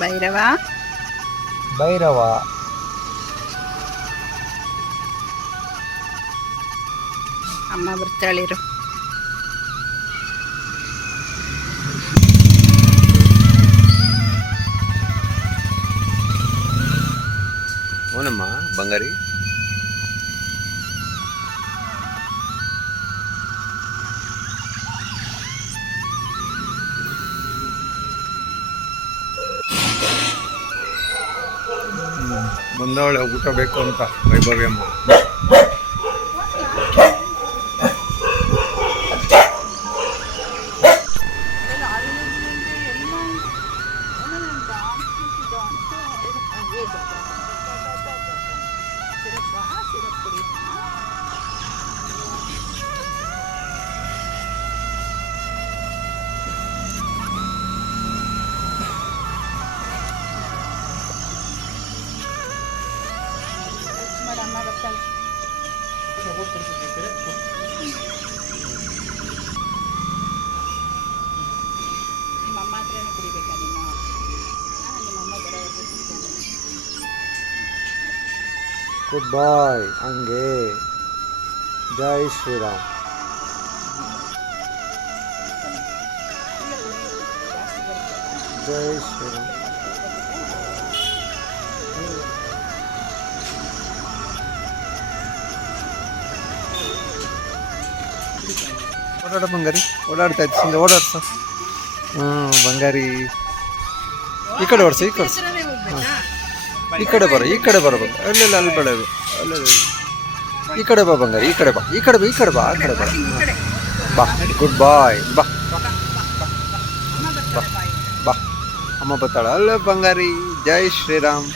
ಭೈರವ ಭೈರವ ಅಮ್ಮ ಬರ್ತಾಳಿರು. ಓನಮ್ಮ ಬಂಗಾರಿ. ಬಂದವಳೆ ಊಟ ಬೇಕು ಅಂತ ವೈಭವಿ ಅಮ್ಮ. ಅಮ್ಮ ಬರ್ತಾಳೆ. ನಿಮ್ಮಮ್ಮ ಹತ್ರನೇ ಕುಡಿಬೇಕಾ ನೀನು? ನಿಮ್ಮಮ್ಮ ಬರೋವರೆಗೂ ಸಿಗ್ತಾನೆ. ಗುಡ್ ಬಾಯ್. ಹಂಗೆ ಜೈ ಶ್ರೀರಾಮ್. ಜೈ ಶ್ರೀರಾಮ್. ಓಡಾಡ ಬಂಗಾರಿ. ಓಡಾಡ್ತಾ ಇತ್ತು ಸಂಜೆ ಓಡಾಡ್ಸ. ಬಂಗಾರಿ ಈ ಕಡೆ ಓಡಿಸ. ಈ ಕಡೆ ಈ ಕಡೆ ಬರ. ಈ ಕಡೆ ಬರಬೇಕು. ಅಲ್ಲೆಲ್ಲ ಅಲ್ಲಿ ಬೆಳೆದು ಅಲ್ಲೆಲ್ಲ ಈ ಕಡೆ ಬಾ ಬಂಗಾರಿ. ಈ ಕಡೆ ಬಾ. ಈ ಕಡೆ ಬಾ. ಈ ಕಡೆ ಬಾ. ಆ ಕಡೆ ಬರ. ಬಾ. ಗುಡ್ ಬಾಯ್. ಬಾ ಬಾ ಬಾ. ಅಮ್ಮ ಬರ್ತಾಳ. ಅಲ್ಲ ಬಂಗಾರಿ. ಜೈ ಶ್ರೀರಾಮ್.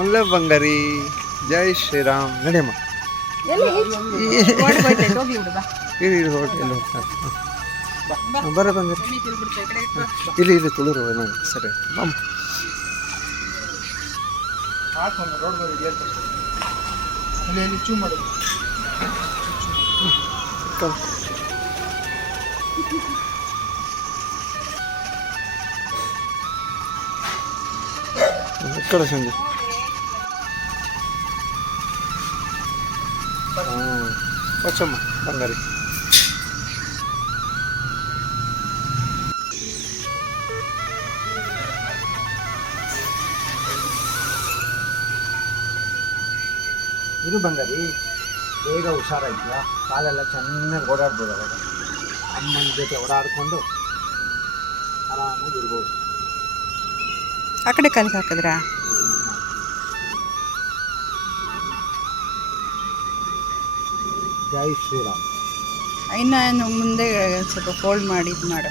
ಅಲ್ಲ ಬಂಗಾರಿ. ಜೈ ಶ್ರೀರಾಮ್. ನಡಿಯಮ್ಮ. ಇಲ್ಲಿ ಹೋಟೆಲ್ ಬರ ಬಂಗಾರಿ. ಇಲ್ಲಿ ಇಲ್ಲಿ ತುಳಿರು ಸರಿ. ಬಮ್ಮ. ಕಡೆ ಸಂಜೆ వచ్చమ్మ ಬಂಗಾರಿ. ಇದು ಬಂಗಾರಿ. ಬೇಗ ಹುಷಾರಾಗಿದೆಯಾ? ಕಾಲೆಲ್ಲ ಚೆನ್ನಾಗಿ ಓಡಾಡ್ಬೋದು. ಅವಾಗ ಅಮ್ಮನ ಜೊತೆ ಓಡಾಡಿಕೊಂಡು ಆರಾಮಾಗಿ ಇರ್ಬೋದು. ಆ ಕಡೆ ಕಾಲಿಗೆ ಹಾಕಿದ್ರಾ? ಜೈ ಶ್ರೀರಾಮ್. ಇನ್ನು ಮುಂದೆ ಸ್ವಲ್ಪ ಫೋಲ್ಡ್ ಮಾಡಿ ಇದು ಮಾಡು.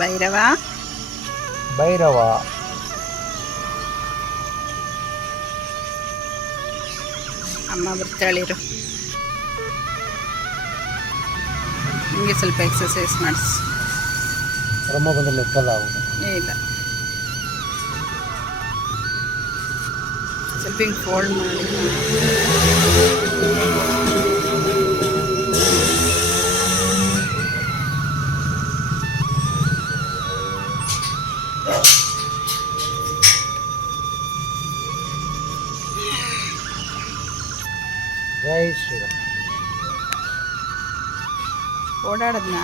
ಭೈರವ ಭೈರವ ಅಮ್ಮ ಬರ್ತಾಳಿರು. ನಿಮಗೆ ಸ್ವಲ್ಪ ಎಕ್ಸಸೈಸ್ ಮಾಡಿಸಿ. ರಮ್ಮ ಬಂದ ಲೆಕ್ಕಲ್ಲ ಅವನು. ಇಲ್ಲ ಸ್ವಲ್ಪ ಹಿಂಗೆ ಫೋಲ್ಡ್ ಮಾಡಿ. ಜೈ ಶ್ರೀರಾಮ್. ಓಡಾಡದ್ನ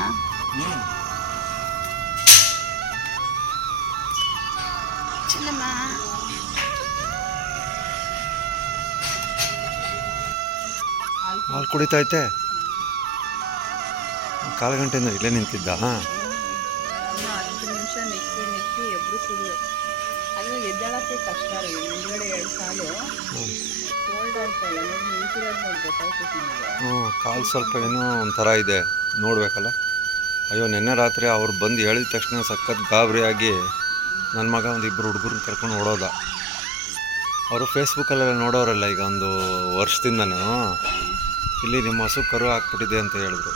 ಚಿನ್ನಮ್ಮ. ಹಾಲು ಕುಡಿತಾ ಐತೆ. ಕಾಲು ಗಂಟೆಯಿಂದ ಇಲ್ಲೇ ನಿಂತಿದ್ದ. 10 ನಿಮಿಷ ನೆಕ್ಕಿ ನೆಕ್ಕಿ ಎಬ್ರು ಸುಳ್ಳು. ಅದು ಎದ್ದಾಳಕ್ಕೆ ಕಷ್ಟ. ಮುಂದ್ಗಡೆ 2 ಕಾಲು ಕೋಲ್ಡ್ ಆಗ್ತಾ ಇಲ್ಲ. ನೋಡಿ ನಿಂತಿರೋದು ನೋಡಿ ಗೊತ್ತಾಗ್ತೈತೆ ನನಗೆ. ಕಾಲು ಸ್ವಲ್ಪ ಏನೋ ಒಂಥರ ಇದೆ. ನೋಡ್ಬೇಕಲ್ಲ. ಅಯ್ಯೋ ನಿನ್ನೆ ರಾತ್ರಿ ಅವ್ರು ಬಂದು ಹೇಳಿದ ತಕ್ಷಣ ಸಖತ್ ಗಾಬರಿಯಾಗಿ ನನ್ನ ಮಗ ಒಂದಿಬ್ಬರು ಹುಡುಗರನ್ನ ಕರ್ಕೊಂಡು ಓಡೋದ. ಅವರು ಫೇಸ್ಬುಕ್ಕಲ್ಲೆಲ್ಲ ನೋಡೋರಲ್ಲ ಈಗ ಒಂದು ವರ್ಷದಿಂದನೂ ಇಲ್ಲಿ ನಿಮ್ಮ ಹಸು ಕರು ಹಾಕ್ಬಿಟ್ಟಿದೆ ಅಂತ ಹೇಳಿದ್ರು.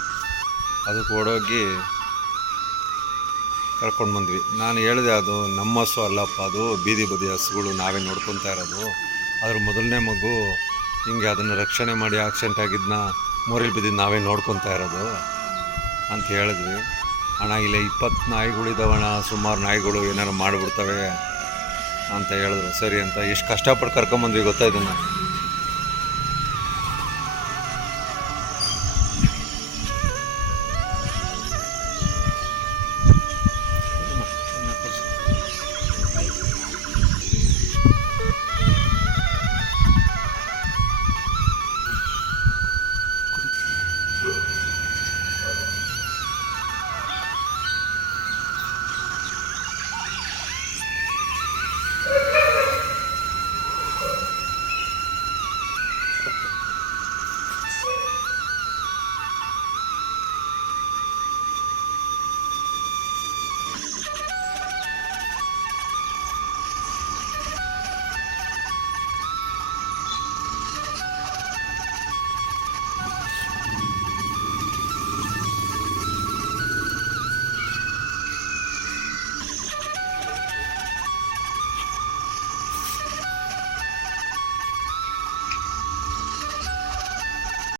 ಅದಕ್ಕೆ ಓಡೋಗಿ ಕರ್ಕೊಂಡು ಬಂದ್ವಿ. ನಾನು ಹೇಳಿದೆ ಅದು ನಮ್ಮ ಹಸು ಅಲ್ಲಪ್ಪ, ಅದು ಬೀದಿ ಬದಿ ಹಸುಗಳು ನಾವೇ ನೋಡ್ಕೊತಾ ಇರೋದು. ಅದ್ರ ಮೊದಲನೇ ಮಗು ಹಿಂಗೆ ಅದನ್ನು ರಕ್ಷಣೆ ಮಾಡಿ ಆಕ್ಸಿಡೆಂಟ್ ಆಗಿದ್ದನ್ನ ಮೋರಿಲ್ ಬಿದ್ದಿದ್ದು ನಾವೇ ನೋಡ್ಕೊತಾ ಇರೋದು ಅಂತ ಹೇಳಿದ್ವಿ. ಅಣ್ಣ ಇಲ್ಲ 20 ನಾಯಿಗಳಿದ್ದಾವಣ್ಣ, ಸುಮಾರು ನಾಯಿಗಳು ಏನಾರು ಮಾಡಿಬಿಡ್ತವೆ ಅಂತ ಹೇಳಿದ್ರು. ಸರಿ ಅಂತ ಎಷ್ಟು ಕಷ್ಟಪಟ್ಟು ಕರ್ಕೊಂಬಂದ್ವಿ ಗೊತ್ತಾ ಇದನ್ನು.